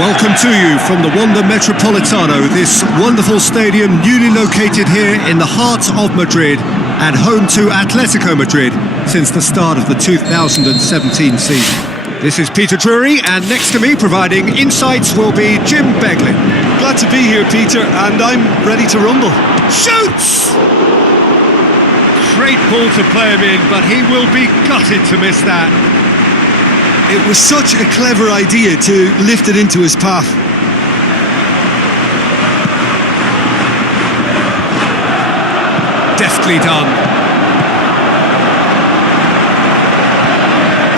Welcome to you from the Wanda Metropolitano, this wonderful stadium newly located here in the heart of Madrid and home to Atletico Madrid since the start of the 2017 season. This is Peter Drury, and next to me providing insights will be Jim Beglin. Glad to be here, Peter, and I'm ready to rumble. Shoots! Great ball to play him in, but he will be gutted to miss that. It was such a clever idea to lift it into his path. Deftly done.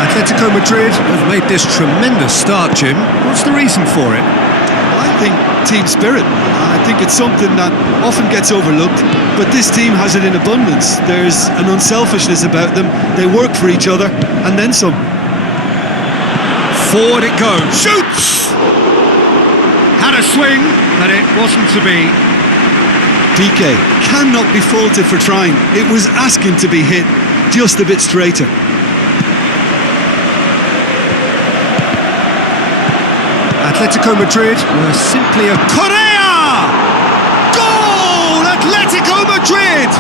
Atletico Madrid have made this tremendous start, Jim. What's the reason for it? I think team spirit. I think it's something that often gets overlooked, but this team has it in abundance. There's an unselfishness about them. They work for each other, and then some. Forward it goes. Shoots! Had a swing, but it wasn't to be. PK cannot be faulted for trying. It was asking to be hit just a bit straighter. Atletico Madrid were simply a Correa! Goal! Atletico Madrid!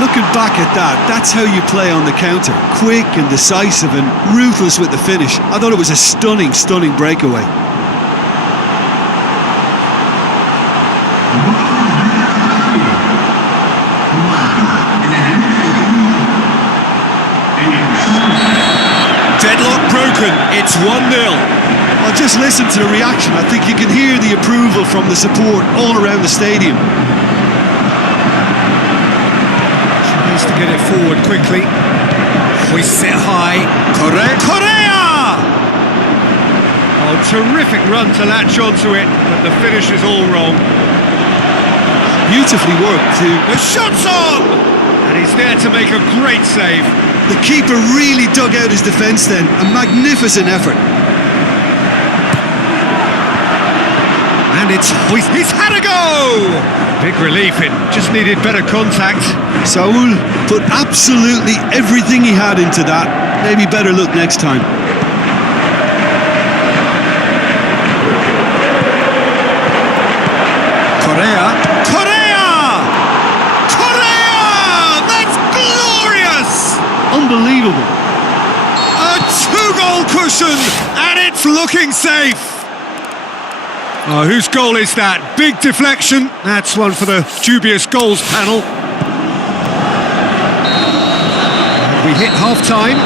Looking back at that, that's how you play on the counter. Quick and decisive and ruthless with the finish. I thought it was a stunning, stunning breakaway. Deadlock broken, it's 1-0. Well, just listen to the reaction. I think you can hear the approval from the support all around the stadium. To get it forward quickly. Hoists it high. Correa! Oh, terrific run to latch onto it, but the finish is all wrong. Beautifully worked too. The shot's on! And he's there to make a great save. The keeper really dug out his defence then. A magnificent effort. And it's Hoist. He's had a go! Big relief, it just needed better contact. Saul put absolutely everything he had into that. Maybe better look next time. Correa! That's glorious! Unbelievable. A two-goal cushion, and it's looking safe. Oh, whose goal is that? Big deflection. That's one for the dubious goals panel. And we hit half-time.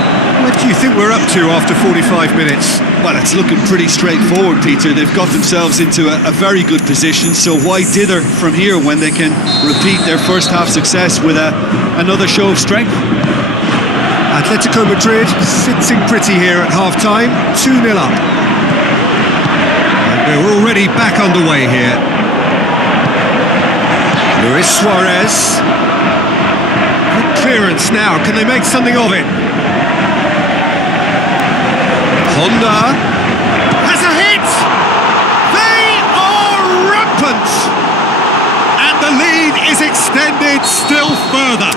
What do you think we're up to after 45 minutes? Well, it's looking pretty straightforward, Peter. They've got themselves into a very good position, so why dither from here when they can repeat their first-half success with another show of strength? Atletico Madrid sitting pretty here at half-time, 2-0 up. We're already back underway here. Luis Suarez. Good clearance now. Can they make something of it? Honda has a hit! They are rampant! And the lead is extended still further.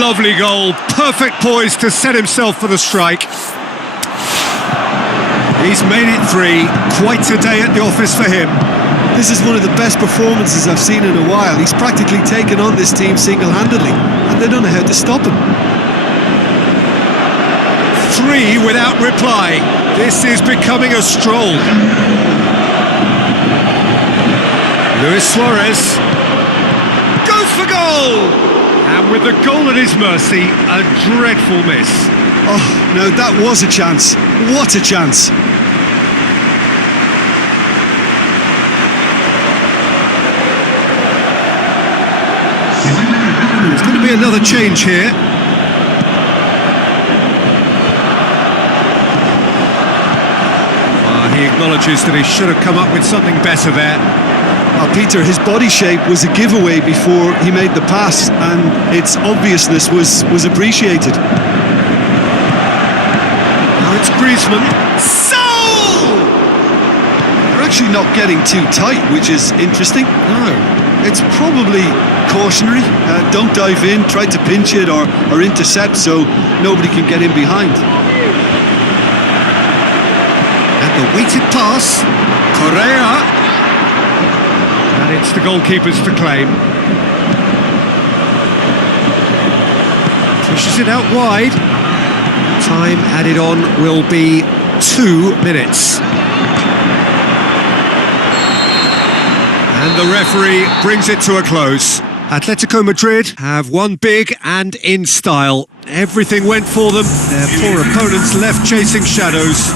Lovely goal. Perfect poise to set himself for the strike. He's made it 3, quite a day at the office for him. This is one of the best performances I've seen in a while. He's practically taken on this team single-handedly, and they don't know how to stop him. 3 without reply. This is becoming a stroll. Luis Suarez goes for goal! And with the goal at his mercy, a dreadful miss. Oh, no, that was a chance. What a chance. There's going to be another change here. He acknowledges that he should have come up with something better there. Peter, his body shape was a giveaway before he made the pass, and its obviousness was appreciated. Now it's Griezmann. Soul! They're actually not getting too tight, which is interesting. No. It's probably cautionary. Don't dive in, try to pinch it or intercept so nobody can get in behind. And the weighted pass, Correa. And it's the goalkeepers to claim. Pushes it out wide. Time added on will be 2 minutes. And the referee brings it to a close. Atletico Madrid have won big and in style. Everything went for them. Their poor opponents left chasing shadows.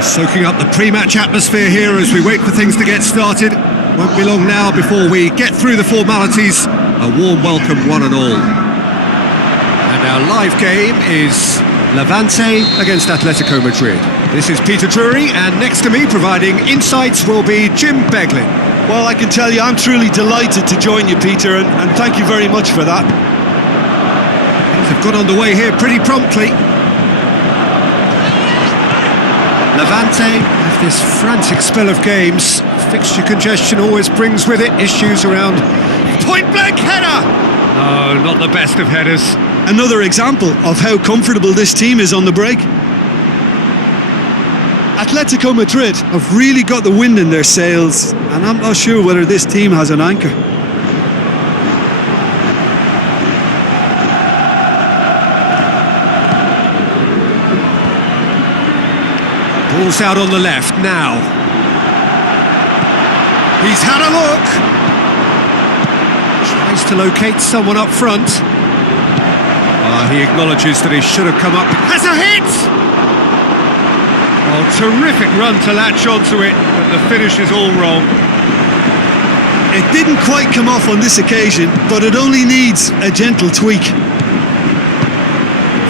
Soaking up the pre-match atmosphere here as we wait for things to get started. Won't be long now before we get through the formalities. A warm welcome, one and all. And our live game is Levante against Atletico Madrid. This is Peter Drury, and next to me providing insights will be Jim Beglin. Well, I can tell you I'm truly delighted to join you, Peter, and thank you very much for that. Things have got underway here pretty promptly. Levante have this frantic spell of games. Fixture congestion always brings with it issues around point-blank header. No, not the best of headers. Another example of how comfortable this team is on the break. Atletico Madrid have really got the wind in their sails, and I'm not sure whether this team has an anchor. Ball's out on the left now. He's had a look. Tries to locate someone up front. He acknowledges that he should have come up. Has a hit! Oh, terrific run to latch onto it, but the finish is all wrong. It didn't quite come off on this occasion, but it only needs a gentle tweak.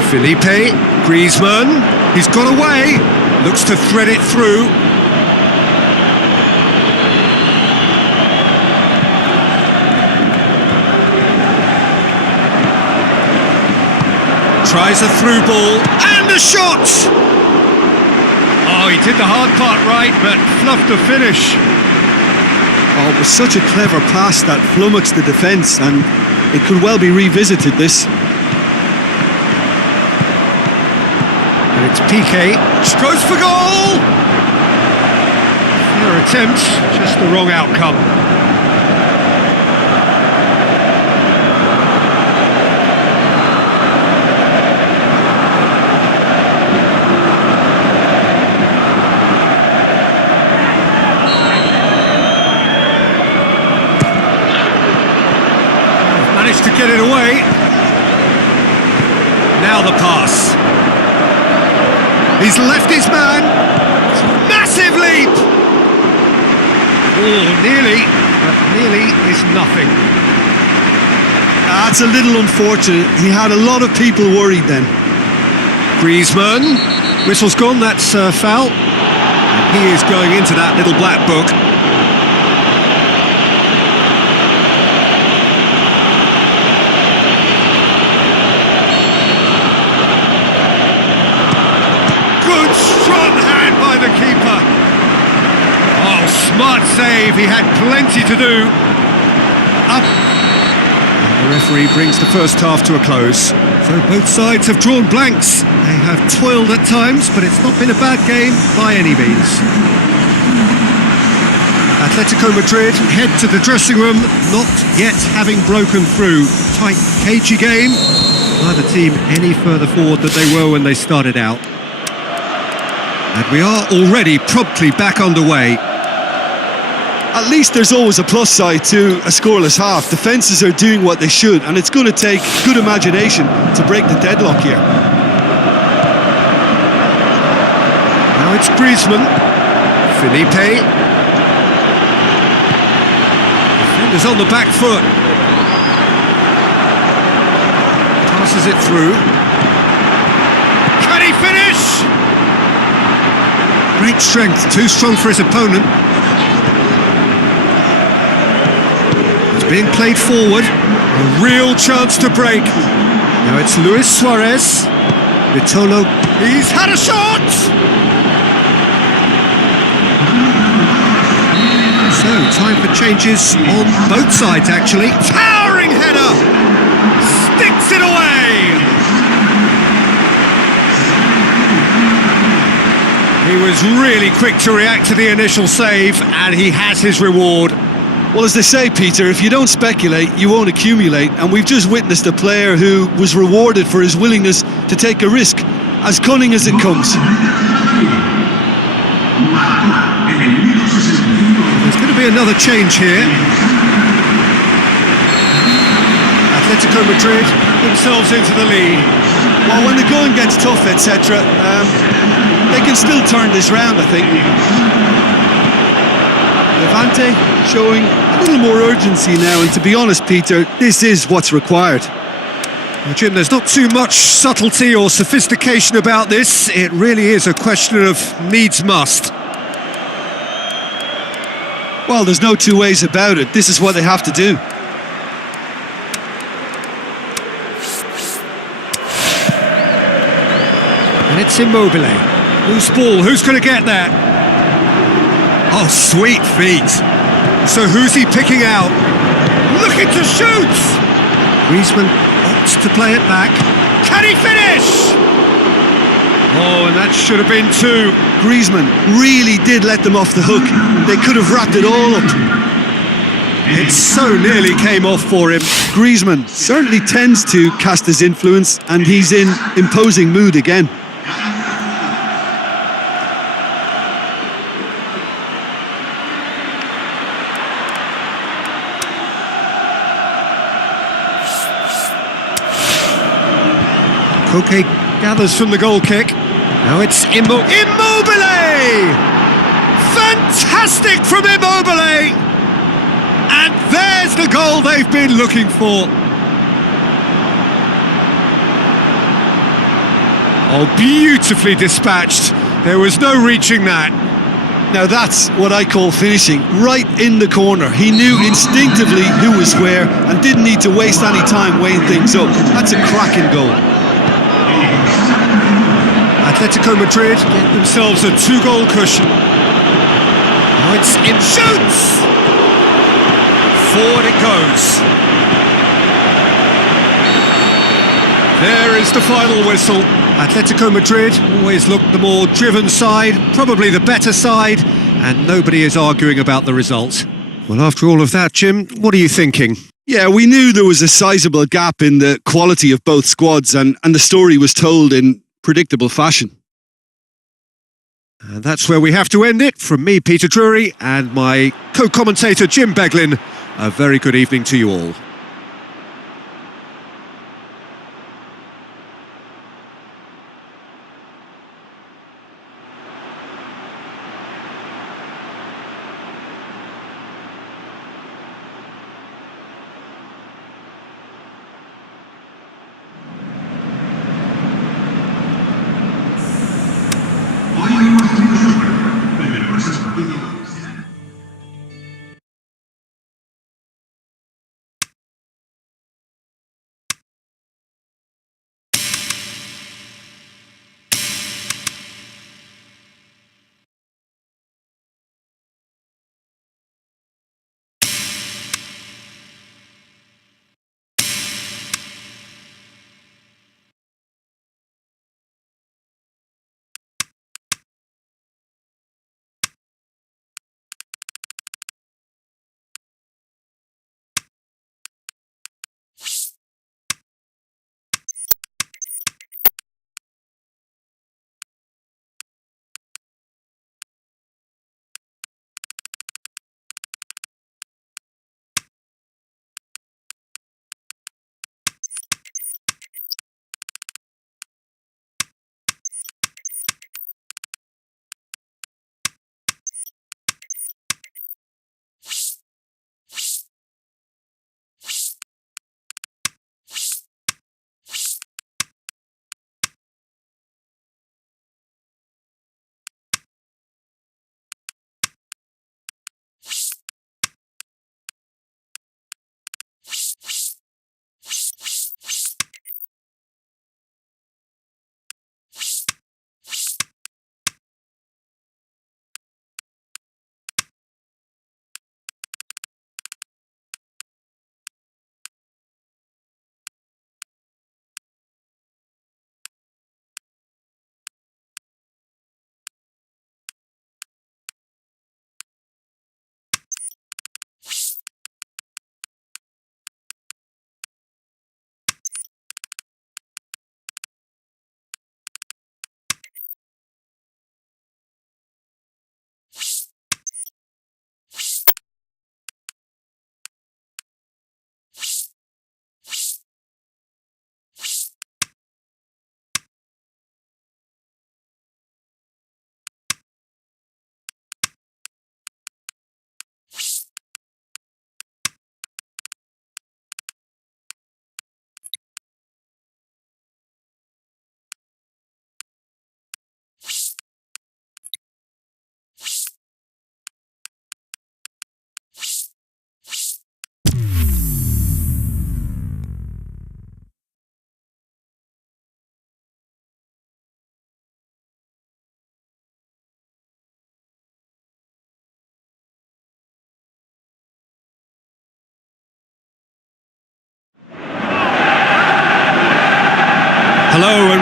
Felipe, Griezmann, he's got away. Looks to thread it through. Tries a through ball and a shot! Oh, he did the hard part right, but fluffed the finish. Oh, it was such a clever pass that flummoxed the defence, and it could well be revisited, this. And it's Piqué, goes for goal! Fair attempt, just the wrong outcome. Managed to get it the pass. He's left his man. Massive leap. Oh, nearly, but nearly is nothing. That's a little unfortunate. He had a lot of people worried then. Griezmann. Whistle's gone, that's foul. And he is going into that little black book. Good strong hand by the keeper. Oh, smart save, he had plenty to do. Up. The referee brings the first half to a close. So both sides have drawn blanks. They have toiled at times, but it's not been a bad game by any means. Atletico Madrid head to the dressing room, not yet having broken through. Tight, cagey game. Neither team any further forward than they were when they started out. And we are already promptly back underway. At least there's always a plus side to a scoreless half. Defences are doing what they should, and it's going to take good imagination to break the deadlock here. Now it's Griezmann. Felipe. Defenders on the back foot. Passes it through. Can he finish? Great strength, too strong for his opponent. Being played forward, a real chance to break. Now it's Luis Suarez. Vitolo, he's had a shot! So, time for changes on both sides actually. Towering header! Sticks it away! He was really quick to react to the initial save, and he has his reward. Well, as they say, Peter, if you don't speculate, you won't accumulate. And we've just witnessed a player who was rewarded for his willingness to take a risk, as cunning as it comes. There's going to be another change here. Atletico Madrid themselves into the lead. Well, when the going gets tough, etc., they can still turn this round, I think. Levante showing a little more urgency now, and to be honest, Peter, this is what's required. Well, Jim, there's not too much subtlety or sophistication about this. It really is a question of needs must. Well, there's no two ways about it. This is what they have to do. And it's Immobile. Loose ball, who's going to get that? Oh, sweet feet. So who's he picking out? Looking to shoot! Griezmann opts to play it back. Can he finish? Oh, and that should have been two. Griezmann really did let them off the hook. They could have wrapped it all up. It so nearly came off for him. Griezmann certainly tends to cast his influence, and he's in imposing mood again. Koke gathers from the goal kick. Now it's Immobile! Fantastic from Immobile! And there's the goal they've been looking for. Oh, beautifully dispatched. There was no reaching that. Now that's what I call finishing, right in the corner. He knew instinctively who was where and didn't need to waste any time weighing things up. That's a cracking goal. Atletico Madrid get themselves a two-goal cushion. Now it's in shoots! Forward it goes. There is the final whistle. Atletico Madrid always look the more driven side, probably the better side, and nobody is arguing about the result. Well, after all of that, Jim, what are you thinking? Yeah, we knew there was a sizable gap in the quality of both squads, and the story was told in predictable fashion. And that's where we have to end it. From me, Peter Drury, and my co-commentator, Jim Beglin, a very good evening to you all.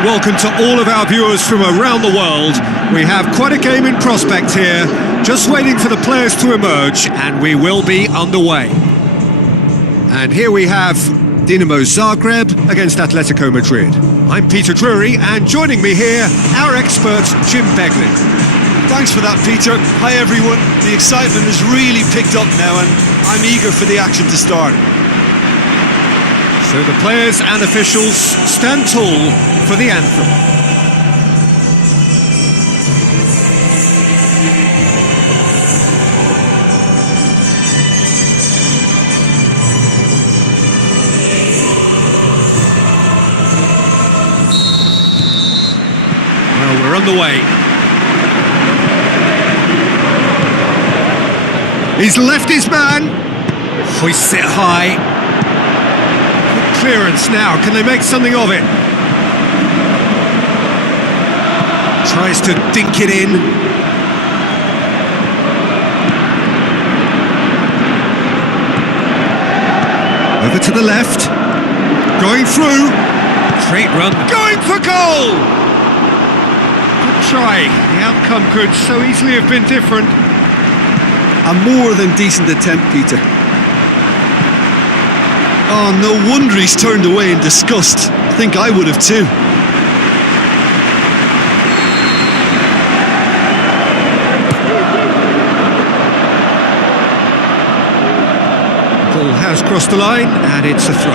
welcome to all of our viewers from around the world. We have quite a game in prospect here, just waiting for the players to emerge, and we will be underway. And here we have Dinamo Zagreb against Atletico Madrid. I'm Peter Drury, and joining me here, our expert Jim Beglin. Thanks for that, Peter. Hi everyone. The excitement has really picked up now and I'm eager for the action to start. So the players and officials stand tall for the anthem. Well, we're on the way. He's left his man. Hoists it high. Good clearance now. Can they make something of it? Tries to dink it in. Over to the left. Going through. Straight run. Going for goal! Good try. The outcome could so easily have been different. A more than decent attempt, Peter. Oh, no wonder he's turned away in disgust. I think I would have too. Ball has crossed the line, and it's a throw.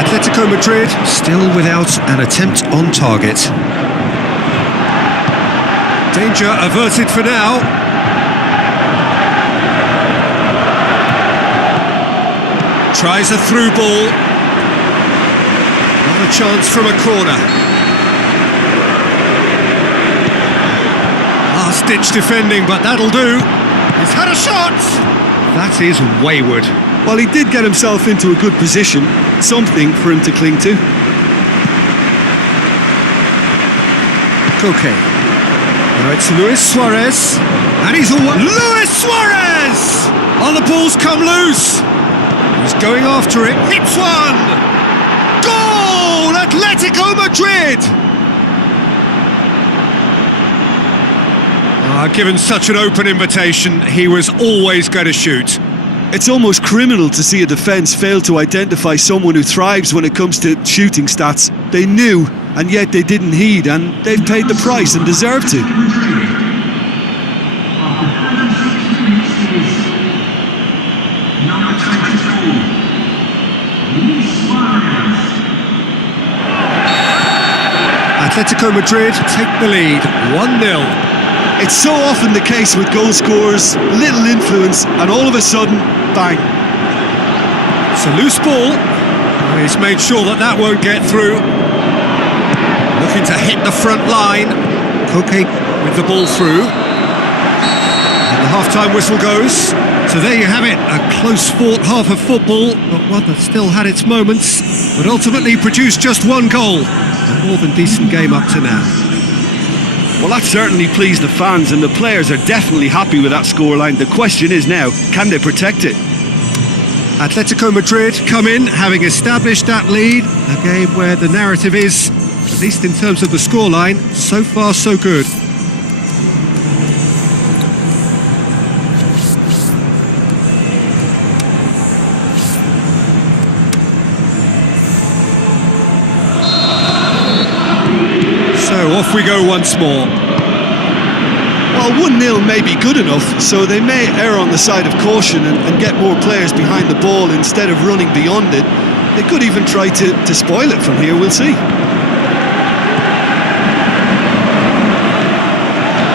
Atletico Madrid still without an attempt on target. Danger averted for now. Tries a through ball. Another chance from a corner. Last-ditch defending, but that'll do. He's had a shot. That is wayward. Well, he did get himself into a good position. Something for him to cling to. Okay. Now it's Luis Suarez, and he's all... Luis Suarez! Oh, the ball's come loose. He's going after it. Hits one! Goal! Atletico Madrid! Given such an open invitation, he was always going to shoot. It's almost criminal to see a defence fail to identify someone who thrives when it comes to shooting stats. They knew, and yet they didn't heed, and they've paid the price and deserve to. Atletico Madrid take the lead, 1-0. It's so often the case with goal scorers, little influence, and all of a sudden, bang. It's a loose ball. He's made sure that won't get through. Looking to hit the front line. Koke with the ball through. And the half-time whistle goes. So there you have it, a close-fought half of football, but one that still had its moments, but ultimately produced just one goal. A more than decent game up to now. Well, that certainly pleased the fans, and the players are definitely happy with that scoreline. The question is now, can they protect it? Atletico Madrid come in, having established that lead. A game where the narrative is, at least in terms of the scoreline, so far so good. So off we go once more. Well, 1-0 may be good enough, so they may err on the side of caution and get more players behind the ball instead of running beyond it. They could even try to spoil it from here, we'll see.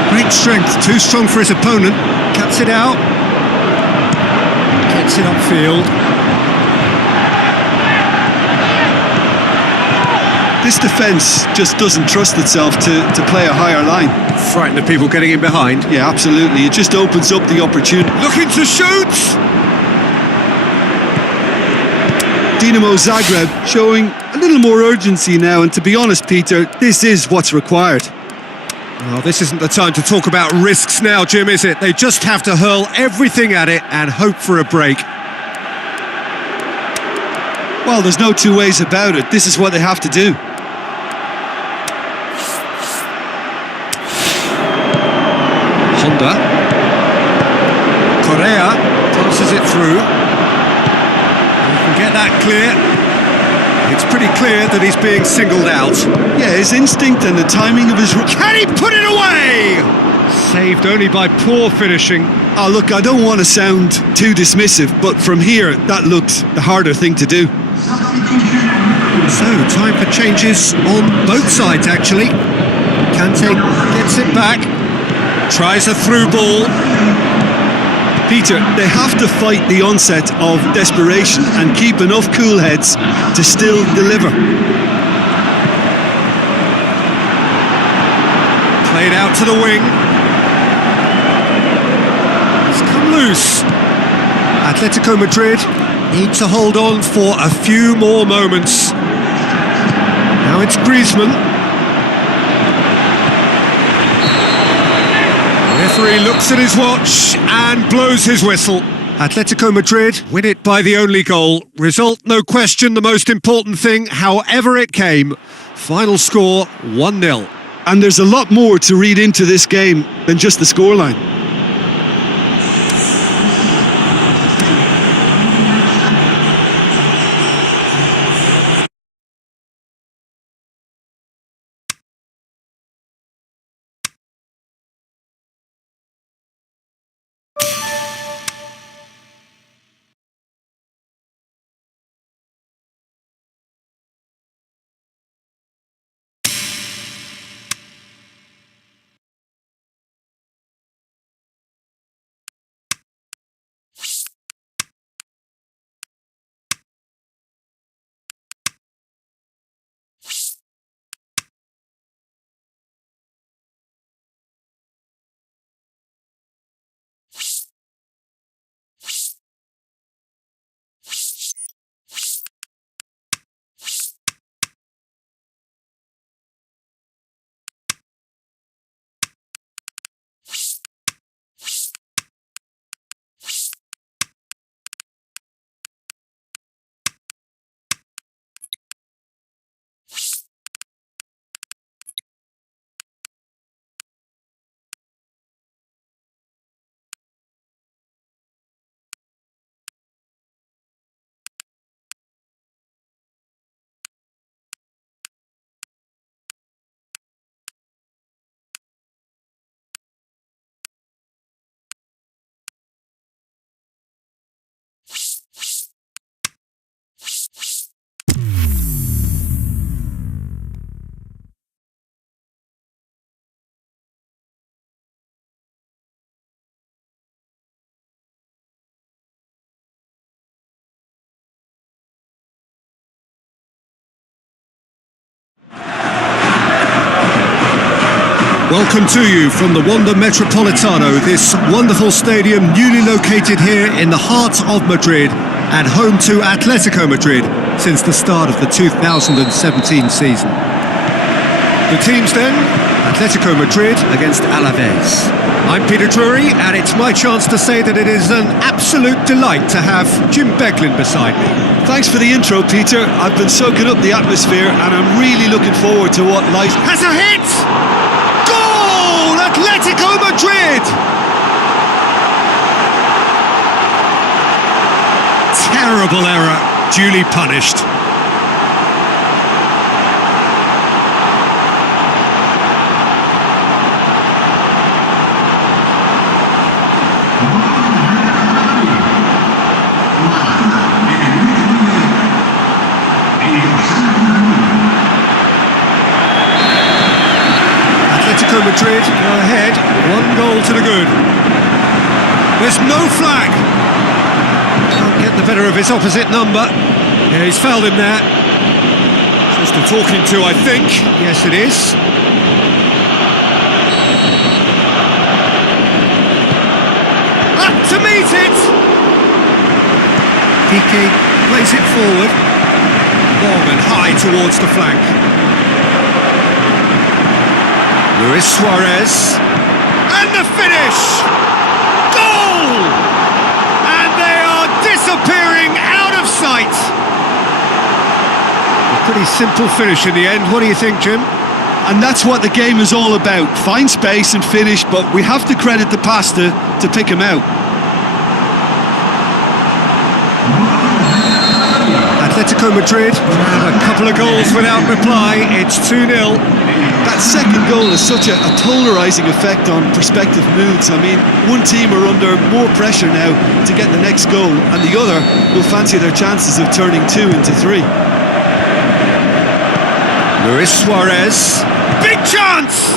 Great strength, too strong for his opponent. Cuts it out. Gets it upfield. This defence just doesn't trust itself to play a higher line. Frighten the people getting in behind. Yeah, absolutely. It just opens up the opportunity. Looking to shoot! Dinamo Zagreb showing a little more urgency now, and to be honest, Peter, this is what's required. Well, this isn't the time to talk about risks now, Jim, is it? They just have to hurl everything at it and hope for a break. Well, there's no two ways about it. This is what they have to do. Honda. Correa passes it through. You can get that clear. It's pretty clear that he's being singled out. Yeah, his instinct and the timing of his... Can he put it away? Saved only by poor finishing. Oh, look, I don't want to sound too dismissive, but from here, that looked the harder thing to do. So, time for changes on both sides, actually. Kante gets it back. Tries a through ball. Peter, they have to fight the onset of desperation and keep enough cool heads to still deliver. Played out to the wing. It's come loose. Atletico Madrid need to hold on for a few more moments. Now it's Griezmann. The referee looks at his watch and blows his whistle. Atletico Madrid win it by the only goal. Result, no question, the most important thing, however it came. Final score, 1-0. And there's a lot more to read into this game than just the scoreline. Welcome to you from the Wanda Metropolitano, this wonderful stadium newly located here in the heart of Madrid and home to Atletico Madrid since the start of the 2017 season. The teams then, Atletico Madrid against Alaves. I'm Peter Drury, and it's my chance to say that it is an absolute delight to have Jim Beglin beside me. Thanks for the intro, Peter. I've been soaking up the atmosphere and I'm really looking forward to what lies... Has a hit! Goal! Atletico Madrid! Terrible error, duly punished. Atletico Madrid go ahead, 1 goal to the good. There's no flag. Can't get the better of his opposite number. Yeah, he's fouled him there. Just a talking to, I think. Yes, it is. Up to meet it! Piqué plays it forward. Long and high towards the flank. Luis Suarez, and the finish! Goal! And they are disappearing out of sight. Pretty simple finish in the end. What do you think, Jim? And that's what the game is all about. Find space and finish, but we have to credit the pasta to pick him out. Atletico Madrid have a couple of goals without reply. It's 2-0. That second goal has such a polarising effect on prospective moods. I mean, one team are under more pressure now to get the next goal, and the other will fancy their chances of turning 2 into 3. Luis Suarez. Big chance!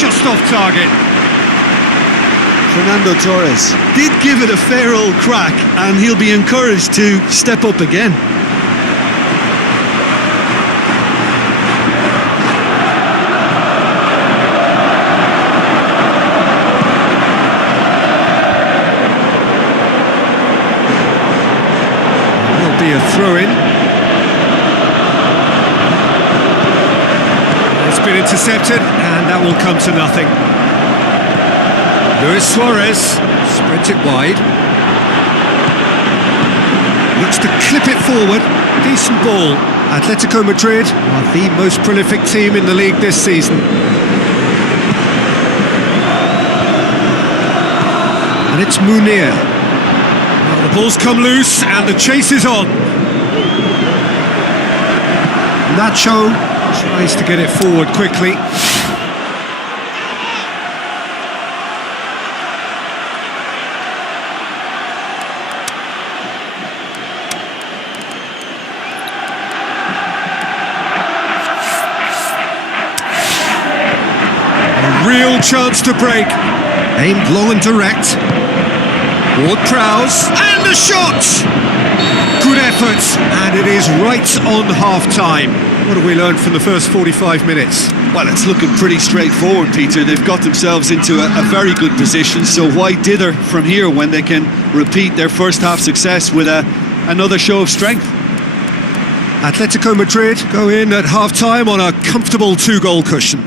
Just off target. Fernando Torres did give it a fair old crack, and he'll be encouraged to step up again. Will be a throw-in. It's been intercepted, and that will come to nothing. Luis Suarez spreads it wide. Looks to clip it forward. Decent ball. Atletico Madrid are the most prolific team in the league this season. And it's Munir. Well, the ball's come loose and the chase is on. Nacho tries to get it forward quickly. Real chance to break. Aimed long and direct. Ward-Prowse, and the shot! Good effort, and it is right on half-time. What have we learned from the first 45 minutes? Well, it's looking pretty straightforward, Peter. They've got themselves into a very good position, so why dither from here when they can repeat their first half success with another show of strength? Atletico Madrid go in at half-time on a comfortable 2-goal cushion.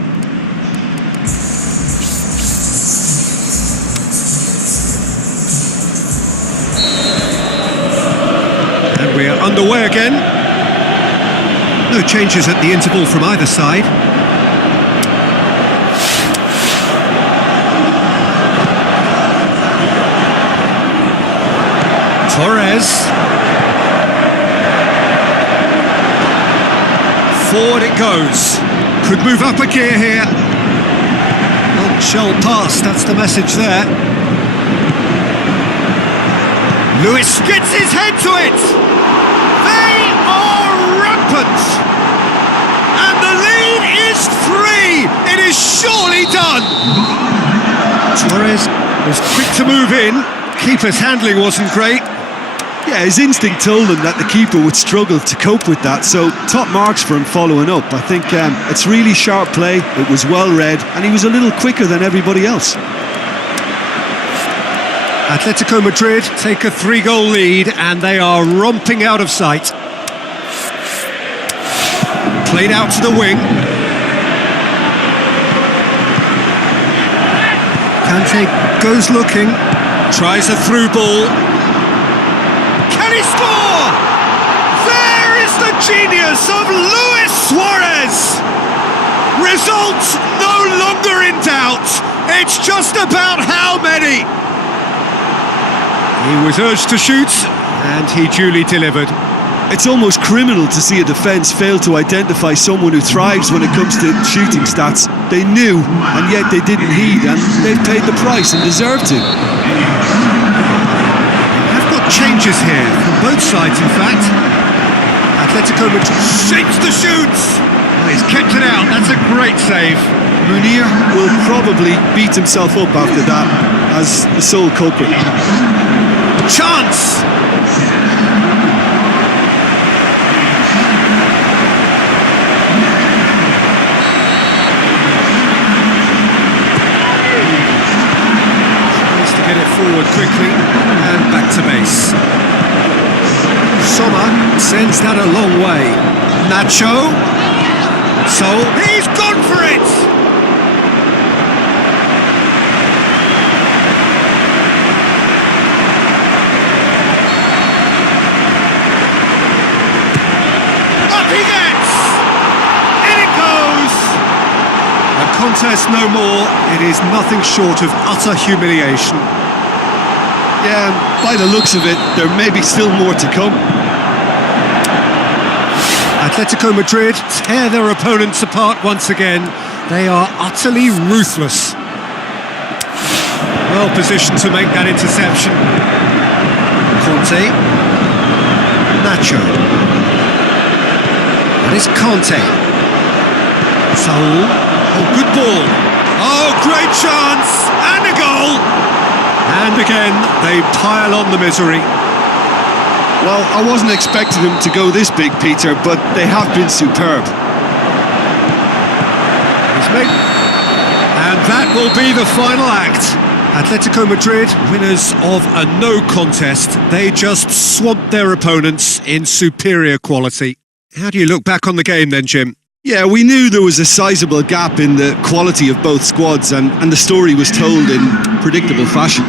We are underway again. No changes at the interval from either side. Torres. Forward it goes. Could move up a gear here. Not shall pass, that's the message there. Lewis gets his head to it. They are rampant. And the lead is 3. It is surely done. Torres was quick to move in. Keeper's handling wasn't great. Yeah, his instinct told him that the keeper would struggle to cope with that, so top marks for him following up. I think it's really sharp play, it was well read, and he was a little quicker than everybody else. Atletico Madrid take a 3-goal lead and they are romping out of sight. Played out to the wing. Kante goes looking, tries a through ball. Can he score? There is the genius of Luis Suarez! Result no longer in doubt. It's just about how many. He was urged to shoot, and he duly delivered. It's almost criminal to see a defence fail to identify someone who thrives when it comes to shooting stats. They knew, and yet they didn't heed, and they've paid the price and deserve to. They've got changes here, from both sides in fact. Atletico Madrid shapes the shoots! Oh, he's kept it out, that's a great save. Munir will probably beat himself up after that as the sole culprit. Chance! Tries to get it forward quickly and back to base. Sommer sends that a long way. Nacho. So he's gone for it! contest no more. It is nothing short of utter humiliation. Yeah, and by the looks of it, there may be still more to come. Atletico Madrid tear their opponents apart once again. They are utterly ruthless. Well positioned to make that interception. Conte. Nacho. That is Conte. Saul. Oh, good ball. Oh, great chance! And a goal! And again, they pile on the misery. Well, I wasn't expecting them to go this big, Peter, but they have been superb. And that will be the final act. Atletico Madrid, winners of a no contest. They just swamped their opponents in superior quality. How do you look back on the game then, Jim? Yeah, we knew there was a sizable gap in the quality of both squads, and the story was told in predictable fashion.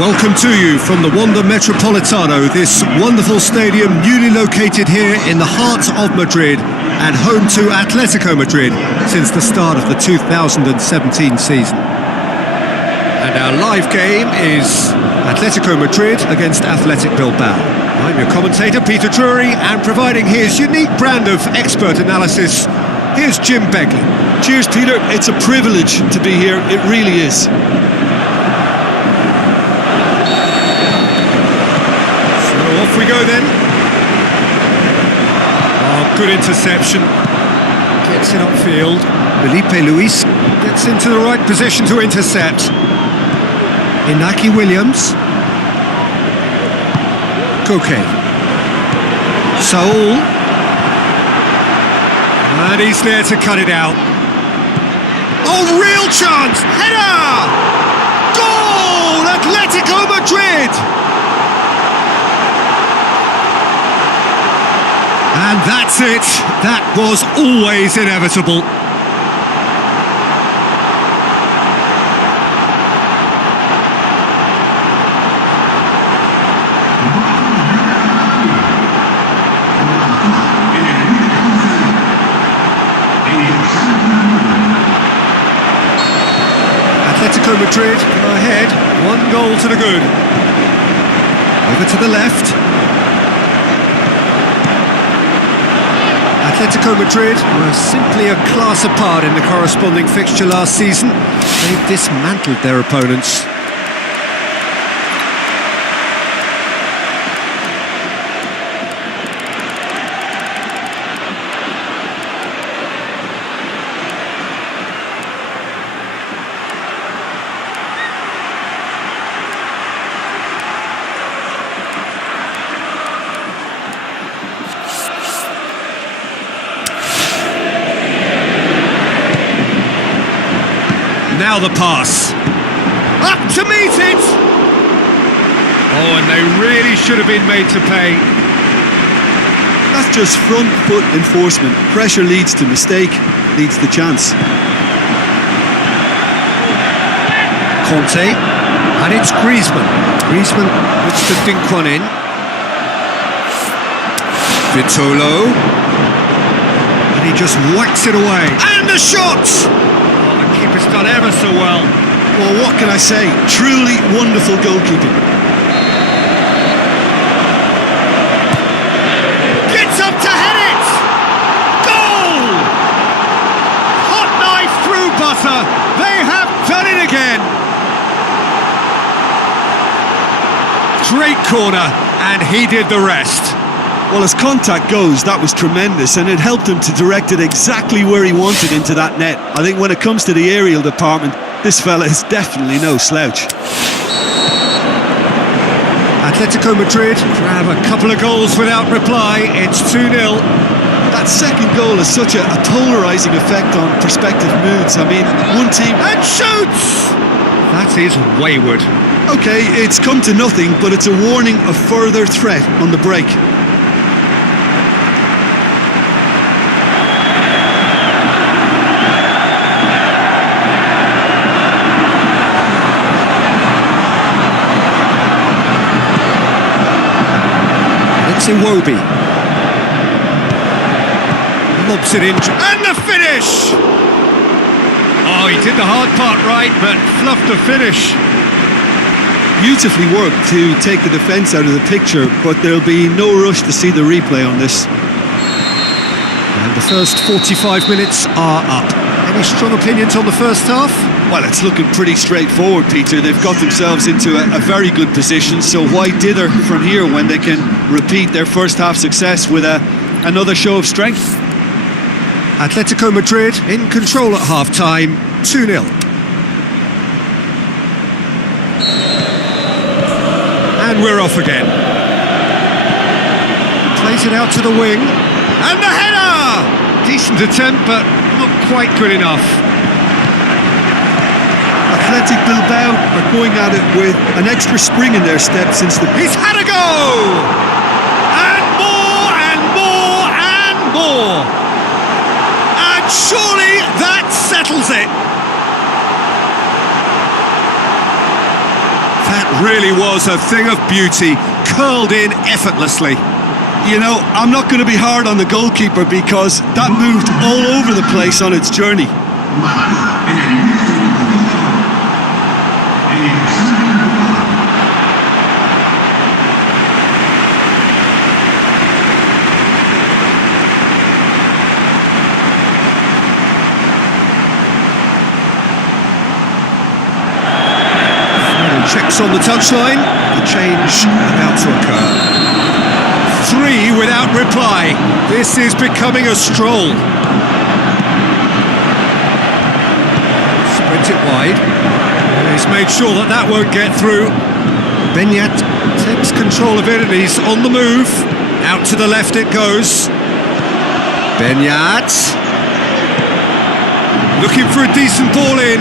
Welcome to you from the Wanda Metropolitano, this wonderful stadium newly located here in the heart of Madrid and home to Atletico Madrid since the start of the 2017 season. And our live game is Atletico Madrid against Athletic Bilbao. I'm your commentator, Peter Drury, and providing his unique brand of expert analysis, here's Jim Begley. Cheers, Peter. It's a privilege to be here. It really is. Off we go then. Oh, good interception. Gets it upfield. Felipe Luis gets into the right position to intercept. Inaki Williams. Koke. Saul. And he's there to cut it out. Oh, real chance! Header! Goal! Atletico Madrid! And that's it. That was always inevitable. Atletico Madrid go ahead, 1 goal to the good. Over to the left. Atletico Madrid were simply a class apart in the corresponding fixture last season. They dismantled their opponents. Now the pass. Up to meet it! Oh, and they really should have been made to pay. That's just front foot enforcement. Pressure leads to mistake, leads to chance. Conte, and it's Griezmann. Griezmann looks to dink one in. Vitolo, and he just whacks it away. And the shot! Keeper's done ever so well. Well, what can I say? Truly wonderful goalkeeping. Gets up to head it! Goal! Hot knife through butter. They have done it again. Great corner, and he did the rest. Well, as contact goes, that was tremendous, and it helped him to direct it exactly where he wanted into that net. I think when it comes to the aerial department, this fella is definitely no slouch. Atletico Madrid grab a couple of goals without reply. It's 2-0. That second goal has such a polarising effect on prospective moods. I mean, one team... And shoots! That is wayward. OK, it's come to nothing, but it's a warning of further threat on the break. Iwobi lobs it in, and the finish! Oh, he did the hard part right, but fluffed the finish. Beautifully worked to take the defence out of the picture, but there'll be no rush to see the replay on this. And the first 45 minutes are up. Any strong opinions on the first half? Well, it's looking pretty straightforward, Peter. They've got themselves into a very good position, so why dither from here when they can repeat their first half success with another show of strength? Atletico Madrid in control at half-time, 2-0. And we're off again. Plays it out to the wing, and the header! Decent attempt, but not quite good enough. Athletic Bilbao are going at it with an extra spring in their step since the... He's had a go! And more, and more, and more! And surely that settles it! That really was a thing of beauty, curled in effortlessly. You know, I'm not going to be hard on the goalkeeper because that moved all over the place on its journey. Checks on the touchline, the change about to occur. 3 without reply. This is becoming a stroll. Sprint it wide. He's made sure that that won't get through. Beñat takes control of it and he's on the move. Out to the left it goes. Beñat. Looking for a decent ball in.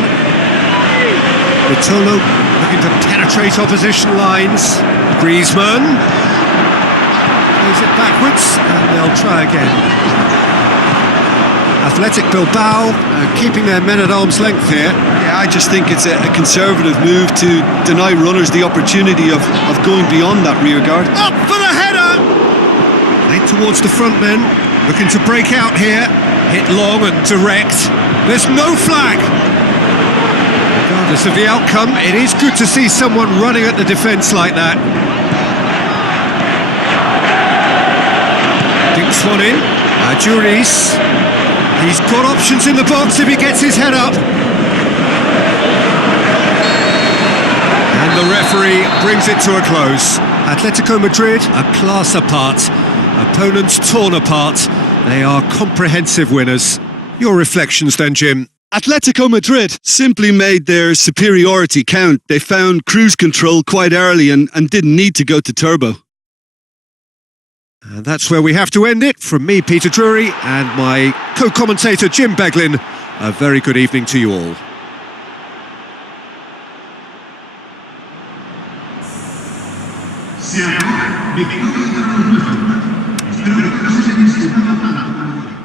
Vitolo looking to penetrate opposition lines. Griezmann plays it backwards and they'll try again. Athletic Bilbao keeping their men at arm's length here. Yeah, I just think it's a conservative move to deny runners the opportunity of going beyond that rear guard. Up for the header! Late towards the front men, looking to break out here. Hit long and direct. There's no flag. Regardless of the outcome, it is good to see someone running at the defence like that. Dinks one in, Juris. He's got options in the box if he gets his head up. And the referee brings it to a close. Atletico Madrid, a class apart. Opponents torn apart. They are comprehensive winners. Your reflections then, Jim? Atletico Madrid simply made their superiority count. They found cruise control quite early and didn't need to go to turbo. And that's where we have to end it. From me, Peter Drury, and my co-commentator, Jim Beglin. A very good evening to you all. Se acaba, me quedo con la espero que no se haya disfrutado nada.